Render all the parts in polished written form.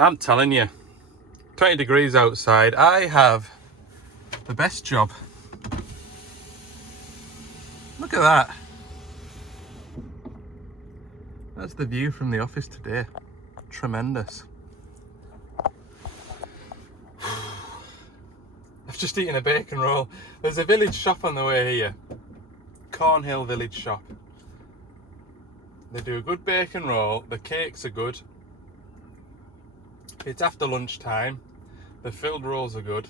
I'm telling you, 20 degrees outside. I have the best job. Look at that. That's the view from the office today. Tremendous. I've just eaten a bacon roll. There's a village shop on the way here. Cornhill Village Shop. They do a good bacon roll. The cakes are good. It's after lunchtime. The filled rolls are good.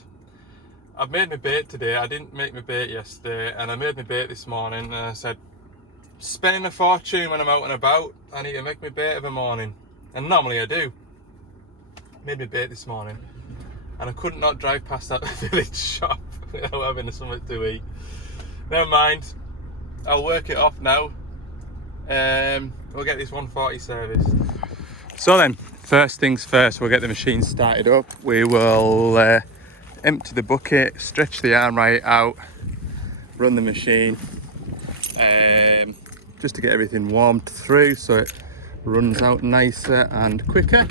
I've made my bait today. I didn't make my bait yesterday, and I made my bait this morning, and I said, spending a fortune when I'm out and about, I need to make my bait of a morning. And normally I do. Made my bait this morning, and I couldn't not drive past that village shop without having something to eat. Never mind. I'll work it off now. We'll get this 140 serviced. So then, first things first, we'll get the machine started up. We will empty the bucket, stretch the arm right out, run the machine, just to get everything warmed through so it runs out nicer and quicker.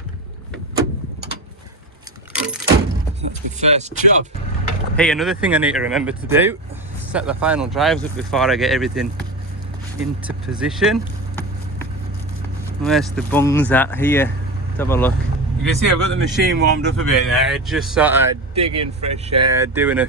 That's the first job. Hey, another thing I need to remember to do, set the final drives up before I get everything into position. Where's the bungs at here? Let's have a look. You can see I've got the machine warmed up a bit there, just sort of digging fresh air, doing a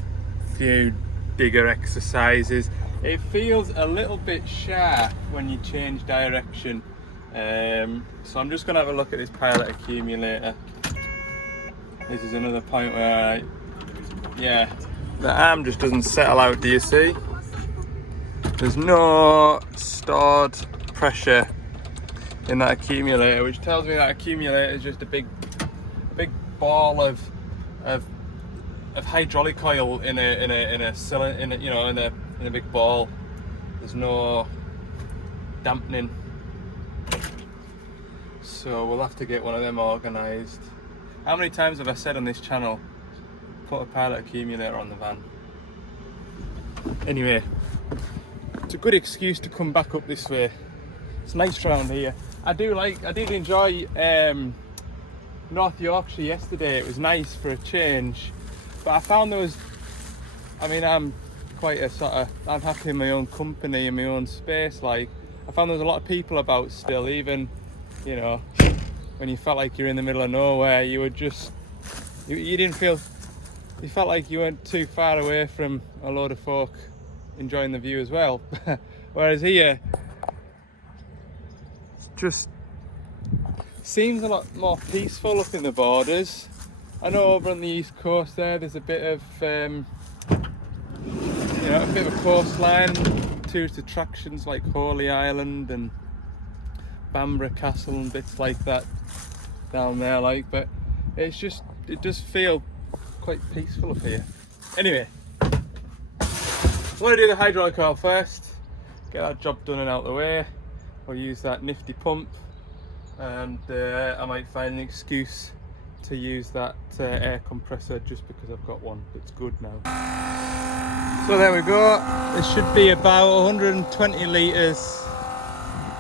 few digger exercises. It feels a little bit sharp when you change direction. So I'm just going to have a look at this pilot accumulator. This is another point where the arm just doesn't settle out, do you see? There's no stored pressure in that accumulator, which tells me that accumulator is just a big ball of hydraulic oil in a cylinder, in a big ball. There's no dampening, so we'll have to get one of them organised. How many times have I said on this channel, put a pilot accumulator on the van? Anyway, it's a good excuse to come back up this way. It's nice round here. I did enjoy North Yorkshire yesterday. It was nice for a change, but I found I'm quite I'm happy in my own company, in my own space. Like, I found there was a lot of people about still, even, when you felt like you're in the middle of nowhere, you were just, you felt like you weren't too far away from a load of folk enjoying the view as well. Whereas here, just seems a lot more peaceful up in the borders. I know over on the east coast there's a bit of a bit of a coastline, tourist attractions like Holy Island and Bamburgh Castle and bits like that down there, but it does feel quite peaceful up here. Anyway, I'm going to do the hydraulic oil first, get that job done and out of the way. I'll use that nifty pump, and I might find an excuse to use that air compressor just because I've got one that's good now. So there we go. It should be about 120 litres.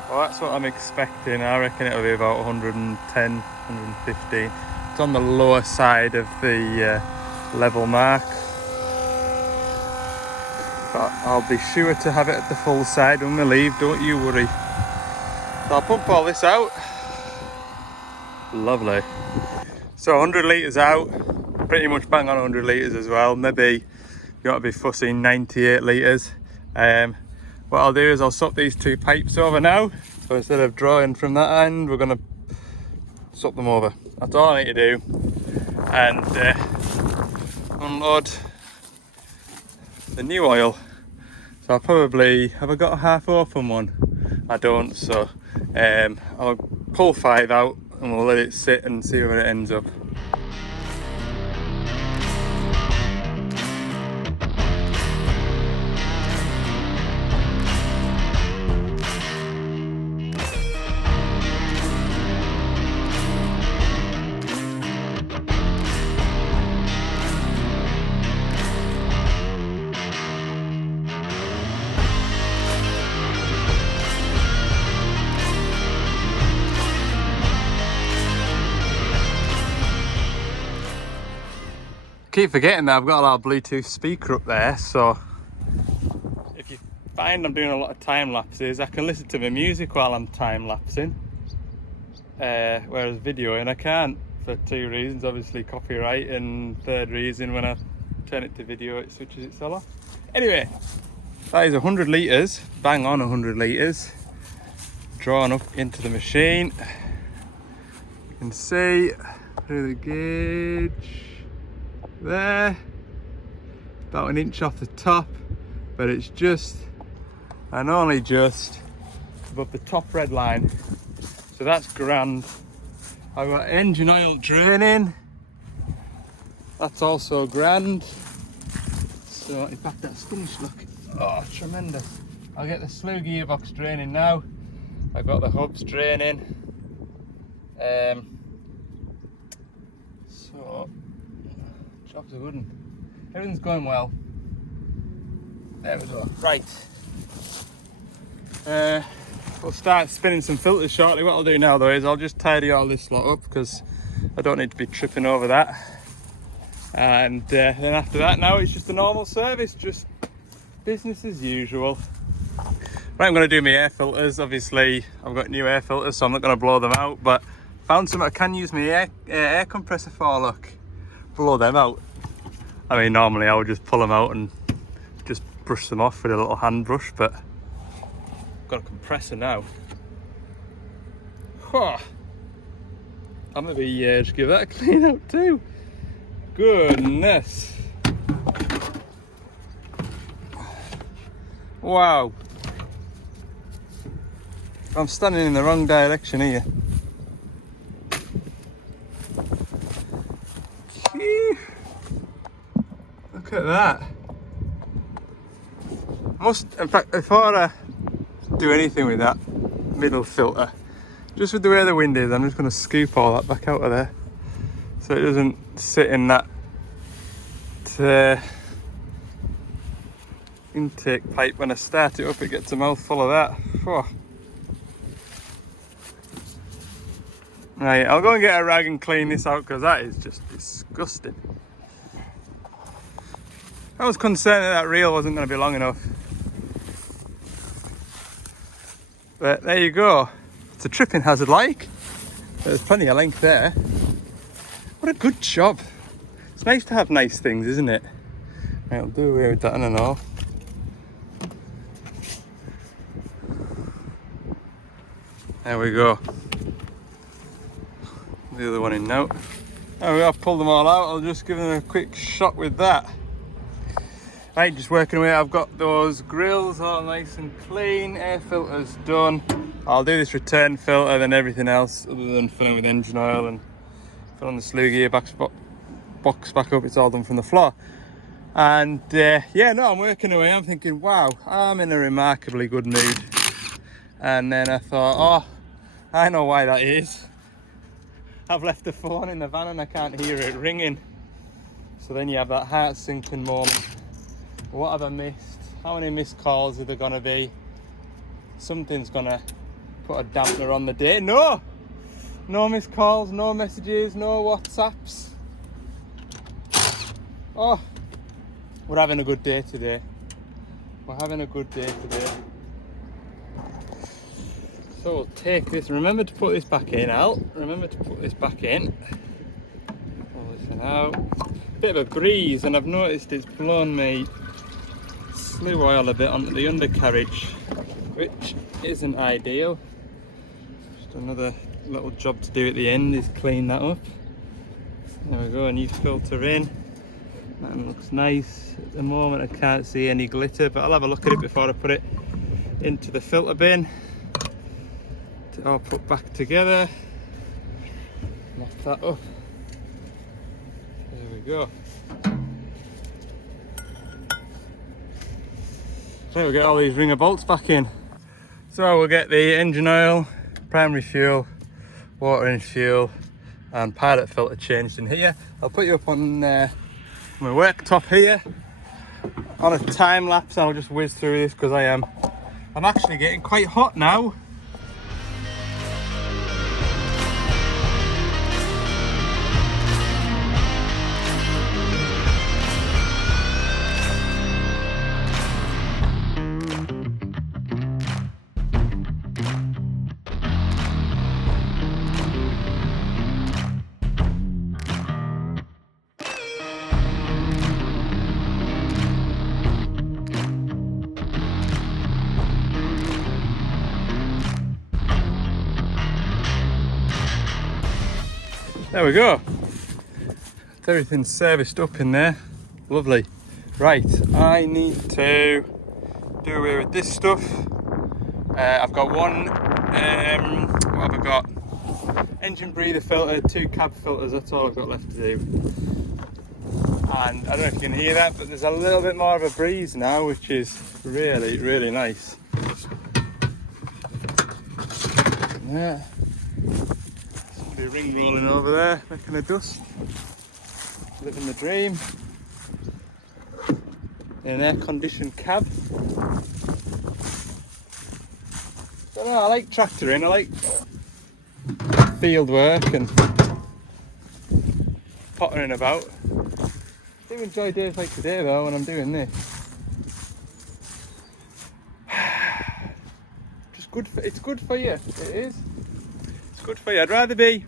Well, that's what I'm expecting. I reckon it'll be about 110, 115. It's on the lower side of the level mark, but I'll be sure to have it at the full side when we leave, don't you worry. So I'll pump all this out. Lovely. So 100 litres out, pretty much bang on 100 litres as well. Maybe you ought to be fussing 98 litres. What I'll do is I'll swap these two pipes over now. So instead of drawing from that end, we're going to swap them over. That's all I need to do. And unload the new oil. So I'll probably, have I got a half open one? I don't, so I'll pull 5 out and we'll let it sit and see where it ends up. Keep forgetting that I've got our Bluetooth speaker up there, so if you find I'm doing a lot of time lapses, I can listen to my music while I'm time lapsing, whereas videoing I can't, for two reasons. Obviously copyright, and third reason, when I turn it to video it switches itself off. Anyway, that is 100 litres, bang on 100 litres, drawn up into the machine. You can see through the gauge there, about an inch off the top, but it's just and only just above the top red line, so that's grand. I've got engine oil draining, that's also grand. So in fact, that Spanish look, oh tremendous. I'll get the slew gearbox draining now. I've got the hubs draining, so job's a good one. Everything's going well. There we go. Right. We'll start spinning some filters shortly. What I'll do now though is I'll just tidy all this lot up, because I don't need to be tripping over that. And then after that, now it's just a normal service, just business as usual. Right, I'm going to do my air filters. Obviously I've got new air filters, so I'm not going to blow them out, but found something I can use my air compressor for. Look, blow them out. I mean, normally I would just pull them out and just brush them off with a little hand brush, but I've got a compressor now. I'm gonna be just give that a clean out too. Goodness. Wow. I'm standing in the wrong direction here. Look at that. In fact, before I do anything with that middle filter, just with the way the wind is, I'm just going to scoop all that back out of there, so it doesn't sit in that intake pipe. When I start it up, it gets a mouthful of that. Oh. Right, I'll go and get a rag and clean this out, because that is just disgusting. I was concerned that reel wasn't going to be long enough. But there you go. It's a tripping hazard like. There's plenty of length there. What a good job. It's nice to have nice things, isn't it? Right, I'll do away with that and all. There we go. The other one in now. Now I've pulled them all out, I'll just give them a quick shot with that. Right, just working away. I've got those grills all nice and clean, air filters done. I'll do this return filter, then everything else other than filling with engine oil and filling the slew gearbox box back up. It's all done from the floor. And yeah, no, I'm working away. I'm thinking, wow, I'm in a remarkably good mood. And then I thought, oh, I know why that is. I've left the phone in the van and I can't hear it ringing. So then you have that heart sinking moment. What have I missed? How many missed calls are there gonna be? Something's gonna put a dampener on the day. No! No missed calls, no messages, no WhatsApps. Oh, we're having a good day today. We're having a good day today. So we'll take this. Remember to put this back in, Al. Remember to put this back in. Pull this out. Bit of a breeze, and I've noticed it's blown me slew oil a bit onto the undercarriage, which isn't ideal. Just another little job to do at the end is clean that up. There we go, a new filter in. That looks nice. At the moment I can't see any glitter, but I'll have a look at it before I put it into the filter bin. To all put back together. Knock that up. There we go. So we'll get all these ringer bolts back in. So we'll get the engine oil, primary fuel, water and fuel, and pilot filter changed in here. I'll put you up on my worktop here on a time lapse. I'll just whiz through this because I'm actually getting quite hot now. There we go. Everything's serviced up in there. Lovely. Right, I need to do away with this stuff. I've got one, what have I got? Engine breather filter, 2 cab filters, that's all I've got left to do. And I don't know if you can hear that, but there's a little bit more of a breeze now, which is really, really nice. Yeah. Somebody ring rolling over there, making a dust. Living the dream. In an air-conditioned cab. But no, I like tractoring, I like field work and pottering about. I do enjoy days like today though when I'm doing this. Just good for, it's good for you, it is. It's good for you. I'd rather be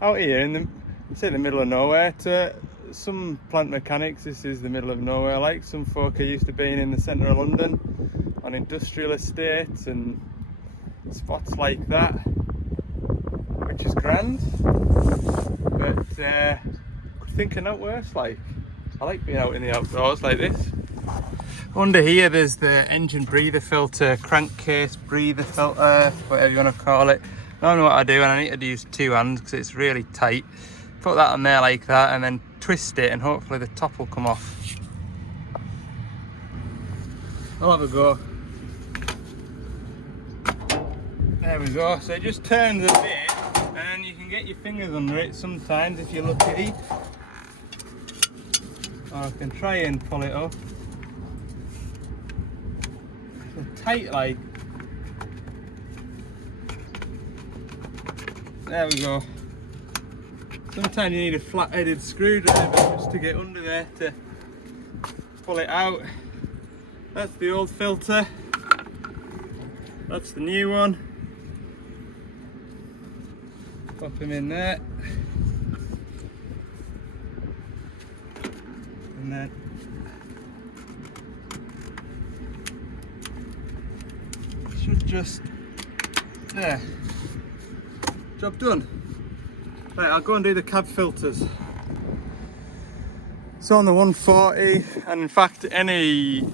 out here in the middle of nowhere. To some plant mechanics, this is the middle of nowhere. Like some folk are used to being in the centre of London on industrial estates and spots like that, which is grand, but could think of not worse. Like, I like being out in the outdoors like this. Under here there's the engine breather filter, crankcase breather filter, whatever you want to call it. I don't know what I do, and I need to use 2 hands because it's really tight. Put that on there like that and then twist it and hopefully the top will come off. I'll have a go. There we go, so it just turns a bit and you can get your fingers under it sometimes if you're lucky. Or I can try and pull it up. It's tight like. There we go. Sometimes you need a flat-headed screwdriver just to get under there to pull it out. That's the old filter. That's the new one. Pop him in there. And then should just there. Job done. Right, I'll go and do the cab filters. So on the 140, and in fact any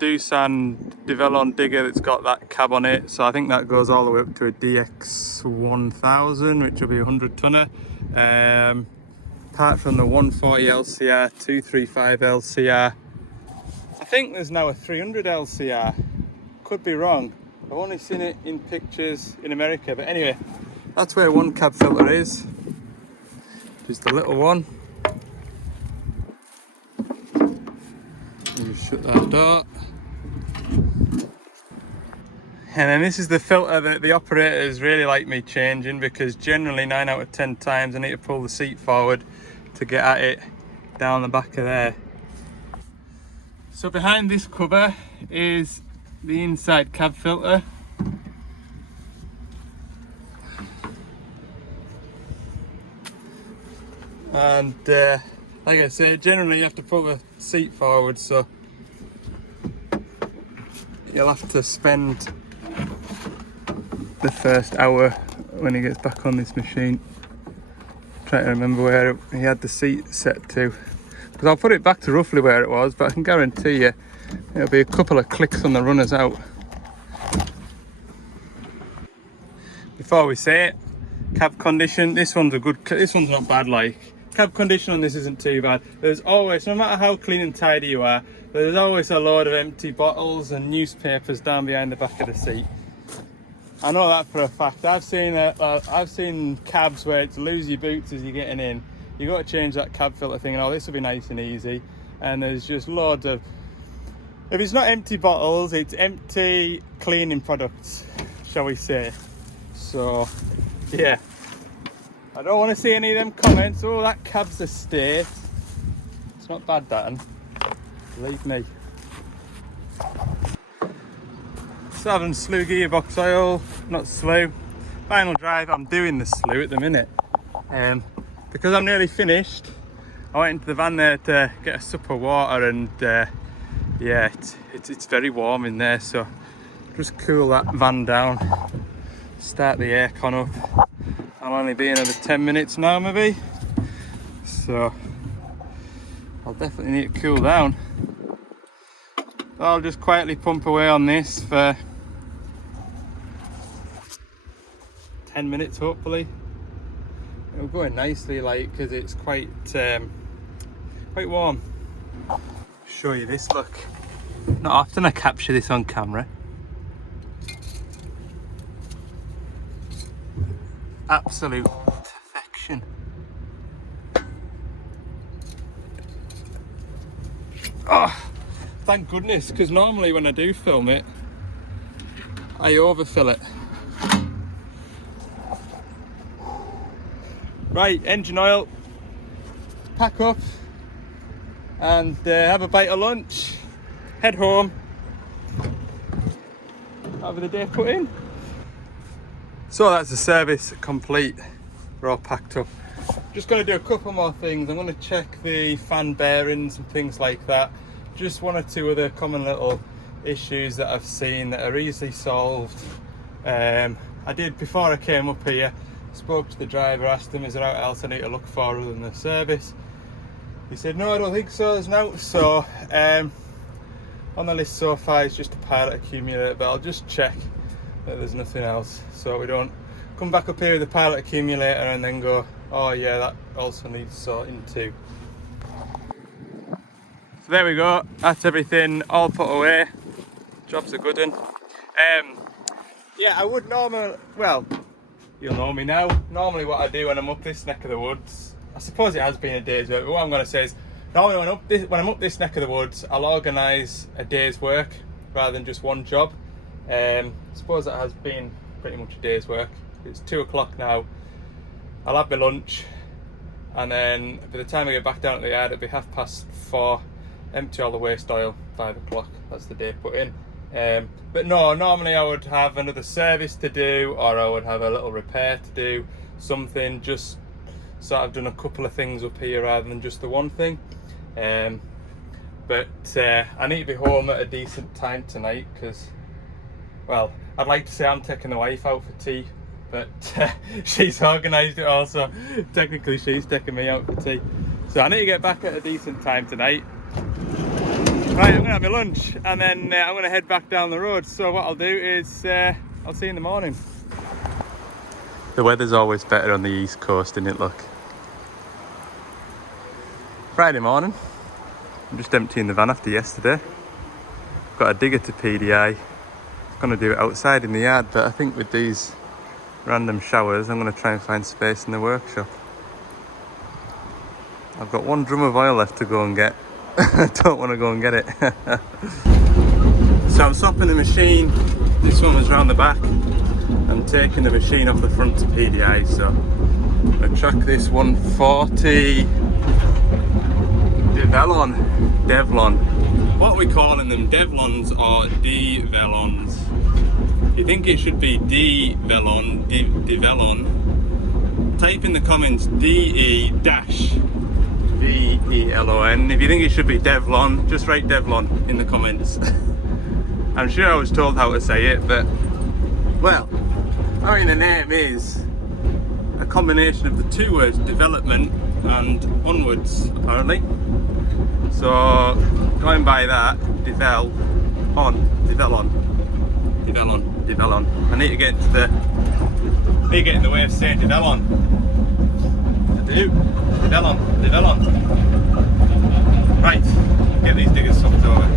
Doosan Develon digger that's got that cab on it, so I think that goes all the way up to a DX1000, which will be a 100 tonner. Apart from the 140 LCR, 235 LCR, I think there's now a 300 LCR. Could be wrong. I've only seen it in pictures in America, but anyway, that's where one cab filter is. Just the little one. You shut that door. And then this is the filter that the operators really like me changing, because generally 9 out of 10 times I need to pull the seat forward to get at it down the back of there. So behind this cover is the inside cab filter. And like I said, generally you have to pull the seat forward, so you'll have to spend the first hour when he gets back on this machine trying to remember where he had the seat set to, because I'll put it back to roughly where it was, but I can guarantee you it'll be a couple of clicks on the runners out. Before we say it, cab condition, this one's not bad. Like, cab condition on this isn't too bad. There's always, no matter how clean and tidy you are, there's always a load of empty bottles and newspapers down behind the back of the seat. I know that for a fact. I've seen cabs where it's lose your boots as you're getting in. You got to change that cab filter thing, and this will be nice and easy. And there's just loads of, if it's not empty bottles, it's empty cleaning products, shall we say. So yeah, I don't want to see any of them comments, oh that cab's a state. It's not bad, that, believe me. So having slew gearbox oil, not slew, final drive. I'm doing the slew at the minute, because I'm nearly finished. I went into the van there to get a sup of water, and yeah, it's very warm in there, so just cool that van down, start the aircon up. I'll only be another 10 minutes now maybe, so I'll definitely need to cool down. I'll just quietly pump away on this for 10 minutes hopefully. It'll go in nicely, like, because it's quite warm. Show you this look. Not often I capture this on camera. Absolute perfection. Oh, thank goodness, because normally when I do film it, I overfill it. Right, engine oil, pack up and have a bite of lunch, head home, have the day put in. So that's the service complete, we're all packed up. Just going to do a couple more things. I'm going to check the fan bearings and things like that. Just one or two other common little issues that I've seen that are easily solved. I did, before I came up here, spoke to the driver, asked him is there anything else I need to look for other than the service. He said no, I don't think so, there's no. So on the list so far is just a pilot accumulator, but I'll just check that there's nothing else, so we don't come back up here with the pilot accumulator and then go, oh yeah, that also needs sorting too. So there we go, that's everything all put away. Job's a good one. Yeah, I would normally, well, you'll know me now. Normally what I do when I'm up this neck of the woods, I suppose it has been a day's work, but what I'm going to say is, normally when I'm up this neck of the woods, I'll organise a day's work rather than just one job. I suppose that has been pretty much a day's work. It's 2 o'clock now. I'll have my lunch, and then by the time I get back down at the yard, it'll be 4:30. Empty all the waste oil, 5 o'clock. That's the day put in. But no, normally I would have another service to do, or I would have a little repair to do, something, just so I've done a couple of things up here rather than just the one thing. But I need to be home at a decent time tonight because, well, I'd like to say I'm taking the wife out for tea, but she's organised it all, so technically she's taking me out for tea. So I need to get back at a decent time tonight. Right, I'm going to have my lunch and then I'm going to head back down the road. So what I'll do is I'll see you in the morning. The weather's always better on the east coast, isn't it, look? Friday morning. I'm just emptying the van after yesterday. Got a digger to PDI. I'm going to do it outside in the yard, but I think with these random showers I'm going to try and find space in the workshop. I've got 1 drum of oil left to go and get. I don't want to go and get it. So I'm swapping the machine. This one was round the back. I'm taking the machine off the front to PDI, so I'm going to chuck this 140 Devlon. What are we calling them? Devlons or D-Velons? You think it should be D-Velon, type in the comments D-E-V-E-L-O-N. If you think it should be Devlon, just write Devlon in the comments. I'm sure I was told how to say it, but, well, I mean the name is a combination of the 2 words development and onwards, apparently. So going by that, Develon. I need to get into the in the way of saying Develon. I do. Develon. Right, get these diggers sucked over.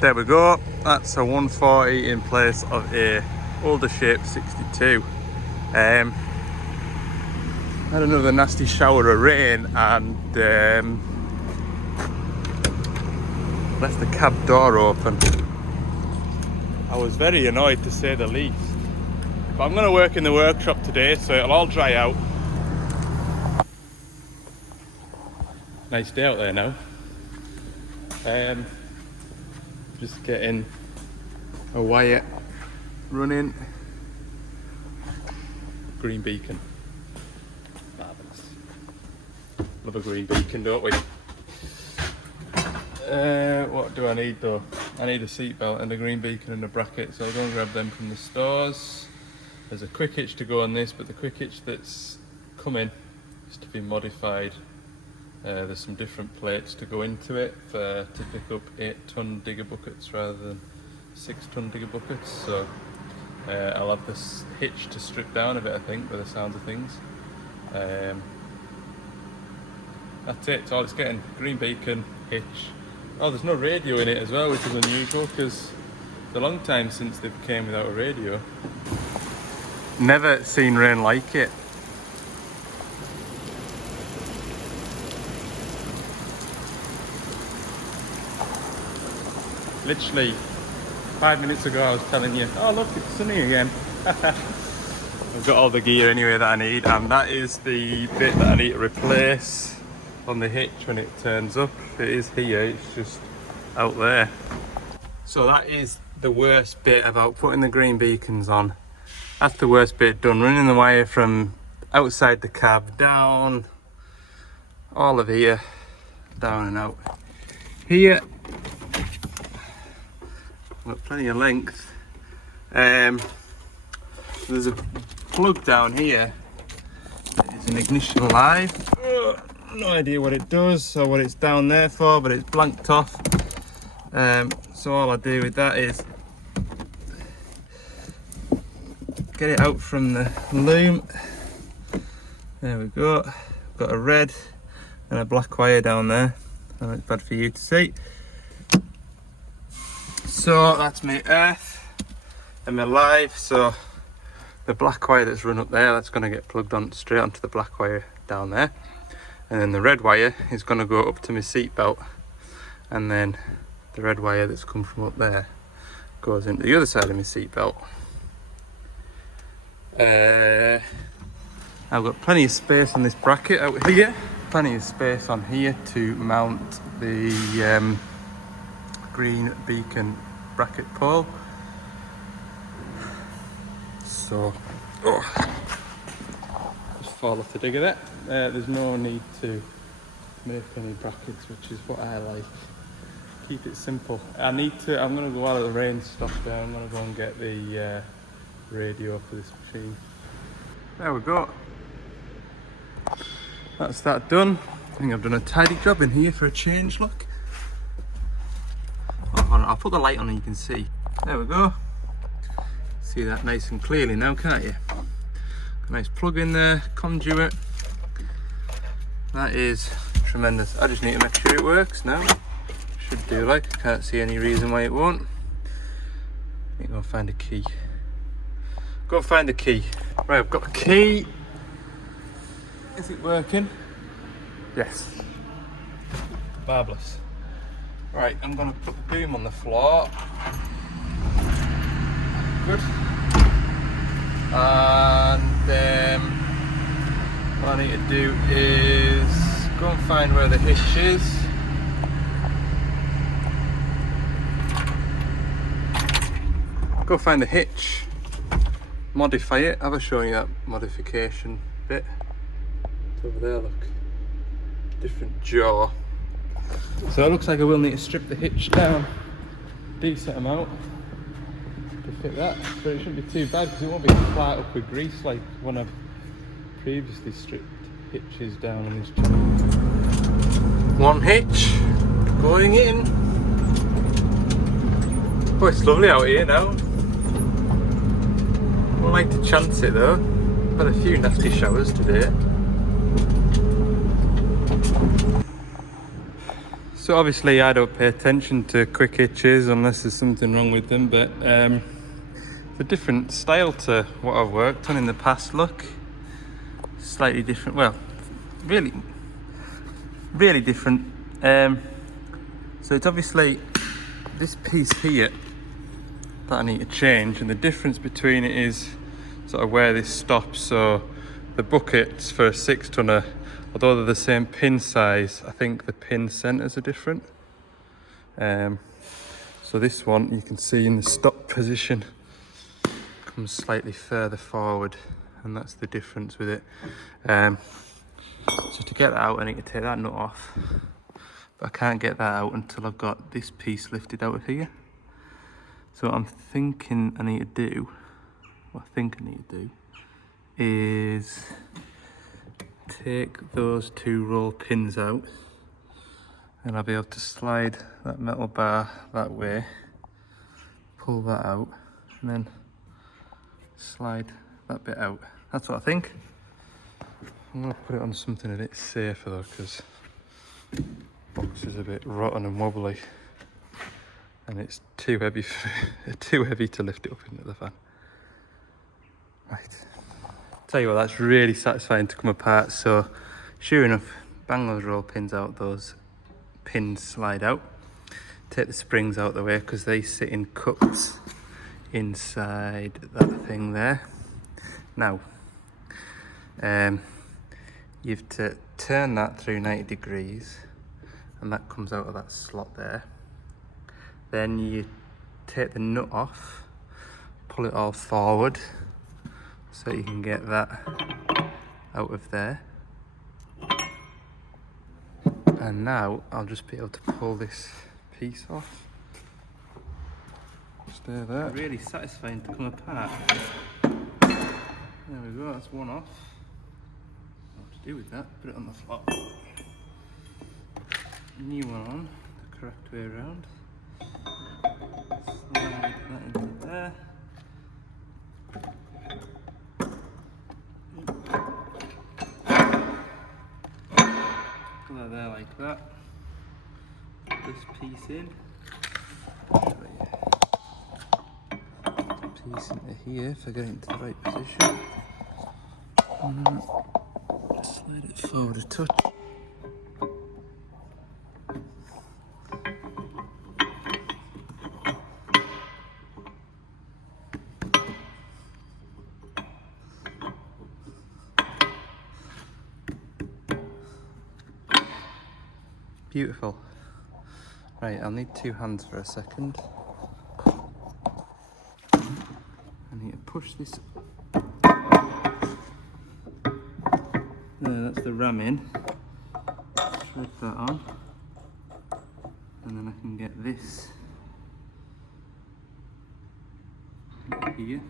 There we go. That's a 140 in place of a older shape 62. Had another nasty shower of rain and left the cab door open. I was very annoyed to say the least. But I'm going to work in the workshop today, so it'll all dry out. Nice day out there now. Just getting a wire running. Green beacon. Marvellous. Love a green beacon, don't we? What do I need though? I need a seat belt and a green beacon and a bracket, so I'll go and grab them from the stores. There's a quick hitch to go on this, but the quick hitch that's coming is to be modified. There's some different plates to go into it to pick up 8-ton digger buckets rather than 6-ton digger buckets. So I'll have this hitch to strip down a bit, I think, by the sounds of things. That's it. It's all it's getting. Green beacon, hitch. Oh, there's no radio in it as well, which is unusual because it's a long time since they came without a radio. Never seen rain like it. Literally 5 minutes ago I was telling you, oh look, it's sunny again. I've got all the gear anyway that I need, and that is the bit that I need to replace on the hitch when it turns up. It is here, it's just out there. So that is the worst bit about putting the green beacons on. That's the worst bit done, running the wire from outside the cab down, all of here, down and out. Here, got plenty of length. There's a plug down here. It's an ignition live. No idea what it does or what it's down there for, but it's blanked off. So all I do with that is get it out from the loom. There we go. Got a red and a black wire down there. Oh, it's bad for you to see. So that's my earth and my live. So the black wire that's run up there, that's going to get plugged on straight onto the black wire down there, and then the red wire is going to go up to my seat belt, and then the red wire that's come from up there goes into the other side of my seat belt. I've got plenty of space on this bracket out here, plenty of space on here to mount the green beacon bracket pole. So, just fall off the digger there. There's no need to make any brackets, which is what I like. Keep it simple. I'm gonna go out of the rain stops there. I'm gonna go and get the radio for this machine. There we go. That's that done. I think I've done a tidy job in here for a change, look. I'll put the light on and you can see. There we go. See that nice and clearly now, can't you? Nice plug in there, conduit. That is tremendous. I just need to make sure it works now. Should do, like, I can't see any reason why it won't. Let me go and find a key. Go and find the key. Right, I've got the key. Is it working? Yes. Marvellous. Right, I'm going to put the boom on the floor. Good. And what I need to do is go and find where the hitch is. Go find the hitch, modify it. I'll show you that modification bit. It's over there, look. Different jaw. So it looks like I will need to strip the hitch down a decent amount to fit that, but it shouldn't be too bad because it won't be flat up with grease like when I've previously stripped hitches down on this channel. One hitch going in. Oh, it's lovely out here now. I like to chance it though. Had a few nasty showers today. So obviously I don't pay attention to quick hitches unless there's something wrong with them, but it's a different style to what I've worked on in the past, look. Slightly different, well, really different. So it's obviously this piece here that I need to change, and the difference between it is sort of where this stops. So the buckets for a 6-tonner, although they're the same pin size, I think the pin centers are different. So this one, you can see in the stop position, comes slightly further forward, and that's the difference with it. So to get that out, I need to take that nut off, but I can't get that out until I've got this piece lifted out of here. So what I'm thinking I need to do, what I think I need to do is take those 2 roll pins out, and I'll be able to slide that metal bar that way, pull that out, and then slide that bit out. That's what I think. I'm going to put it on something a bit safer though, because the box is a bit rotten and wobbly, and it's too heavy to lift it up into the van. Right. Tell you what, that's really satisfying to come apart. So sure enough, bang those roll pins out, those pins slide out. Take the springs out of the way because they sit in cups inside that thing there. Now, you've to turn that through 90 degrees, and that comes out of that slot there. Then you take the nut off, pull it all forward so you can get that out of there. And now I'll just be able to pull this piece off. Stay there. Really satisfying to come apart. There we go, that's one off. What to do with that? Put it on the floor. New one on, the correct way around. Slide that into there. Put that there like that. Put this piece in. Piece into here if I get it into the right position. And slide it forward a touch. Beautiful. Right, I'll need 2 hands for a second. I need to push this. There, that's the ram in. Thread that on. And then I can get this here.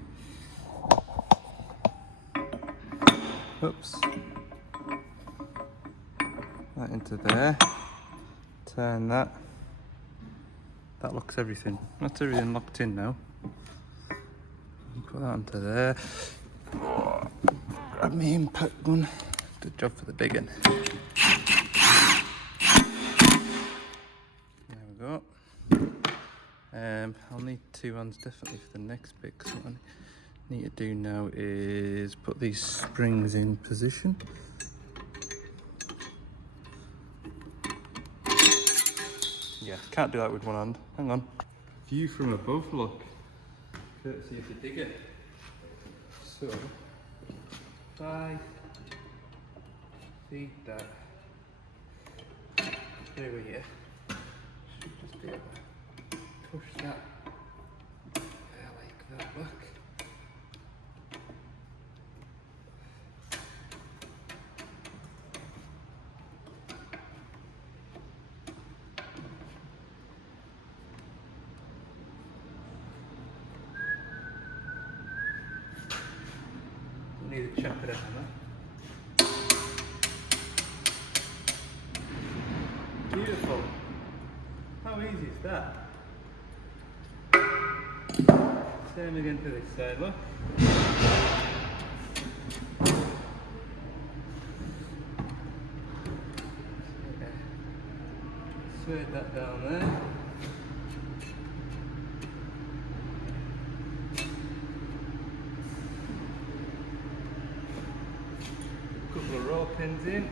Oops. That into there. Turn that. That locks everything. That's everything locked in now. Put that onto there. Grab my impact gun. Good job for the big one. There we go. I'll need 2 hands definitely for the next bit, because what I need to do now is put these springs in position. Yeah, can't do that with one hand. Hang on. View from above, look. Courtesy of the digger. So, if I feed that through here, should just be able to push that there like that, look. Need to chop it up, huh? Beautiful. How easy is that? Same again to this side, look. Slide that down there. Couple of roll pins in.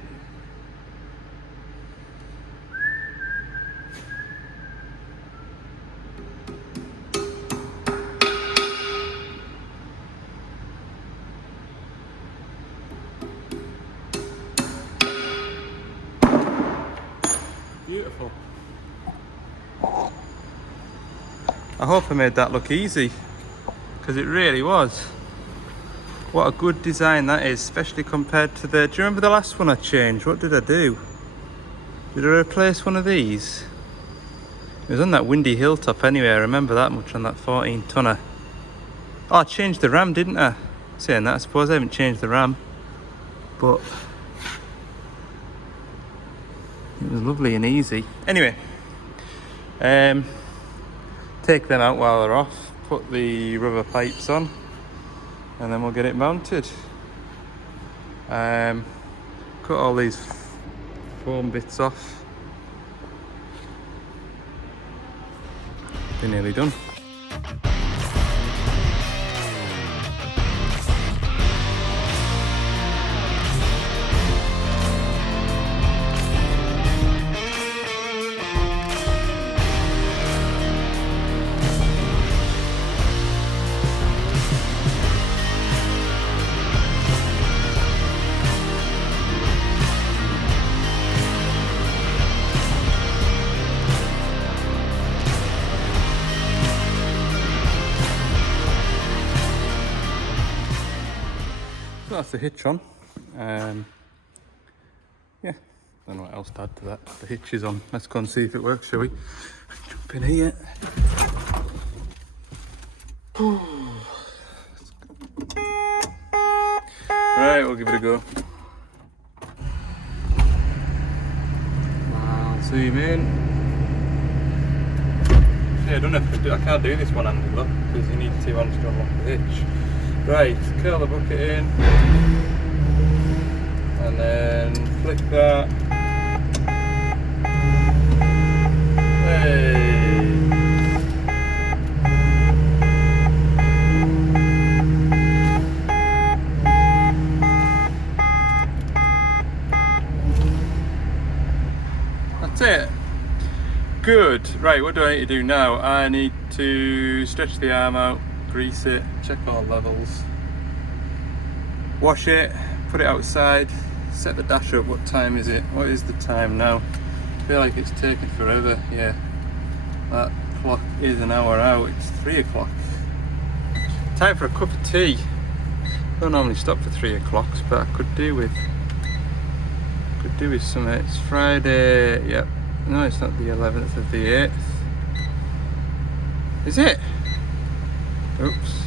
Beautiful. I hope I made that look easy, because it really was. What a good design that is, especially compared to the... Do you remember the last one I changed? What did I do? Did I replace one of these? It was on that windy hilltop anyway, I remember that much, on that 14 tonner. Oh, I changed the RAM, didn't I? Saying that, I suppose I haven't changed the RAM, but it was lovely and easy. Anyway, take them out while they're off, put the rubber pipes on, and then we'll get it mounted. Cut all these foam bits off. They're nearly done. So that's the hitch on. Yeah, don't know what else to add to that. The hitch is on. Let's go and see if it works, shall we? Jump in here. Right, we'll give it a go. I'll zoom in. Yeah, I can't do this one-handed, look, because you need two hands to unlock the hitch. Right, curl the bucket in, and then flick that. Hey! That's it. Good. Right, what do I need to do now? I need to stretch the arm out, grease it, check all levels, wash it, put it outside, set the dash up. What time is it? What is the time now? I feel like it's taken forever. Yeah, that clock is an hour out. It's 3 o'clock. Time for a cup of tea. I don't normally stop for 3 o'clock, but I could do with something. It's Friday. Yep. No, it's not the 11th of the 8th. Is it? Oops.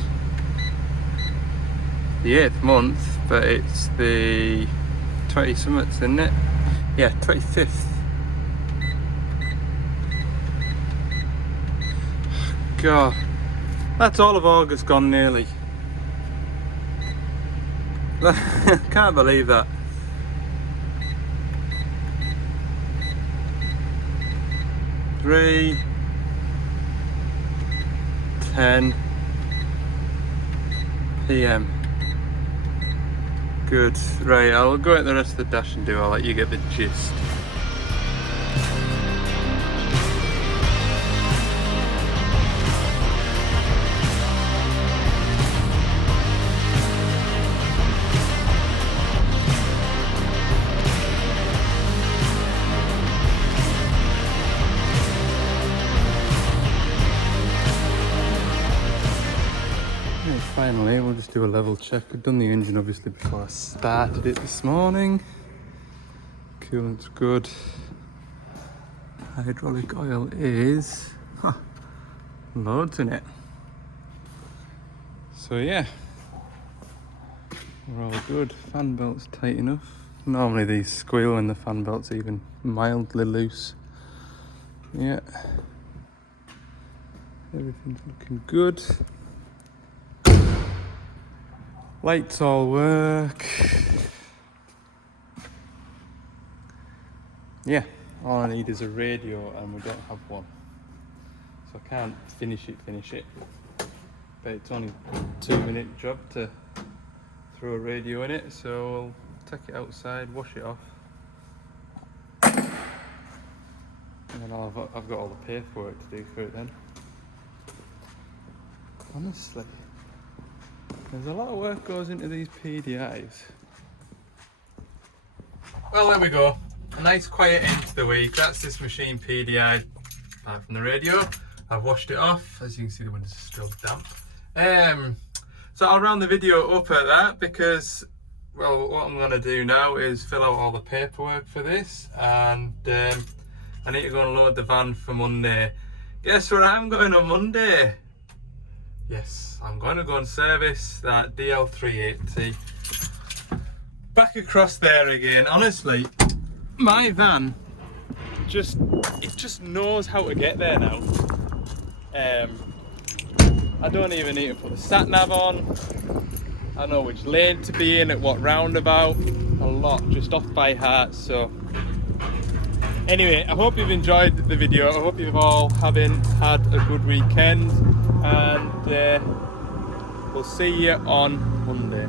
The 8th month, but it's the 20 something, isn't it? Yeah, 25th. God, that's all of August gone nearly. Can't believe that. Three, 10 PM. Good. Right, I'll go at the rest of the dash and I'll let you get the gist. Finally, we'll just do a level check. I've done the engine obviously before I started it this morning. Coolant's good. Hydraulic oil is loads in it. So yeah, we're all good. Fan belt's tight enough. Normally these squeal when the fan belt's even mildly loose. Yeah, everything's looking good. Lights all work. Yeah, all I need is a radio and we don't have one. So I can't finish it. But it's only a 2-minute job to throw a radio in it, so we'll take it outside, wash it off. And then I've got all the paperwork to do for it then. Honestly. There's a lot of work goes into these PDIs. Well, there we go. A nice quiet end to the week. That's this machine PDI. Apart from the radio, I've washed it off. As you can see, the windows are still damp. So I'll round the video up at that because, well, what I'm going to do now is fill out all the paperwork for this, and I need to go and load the van for Monday. Guess where I'm going on Monday? yes, I'm going to go and service that DL380. Back across there again. Honestly, my van just knows how to get there now. I don't even need to put the sat nav on. I know which lane to be in at what roundabout. A lot just off by heart. So anyway, I hope you've enjoyed the video. I hope you've all had a good weekend, and we'll see you on Monday.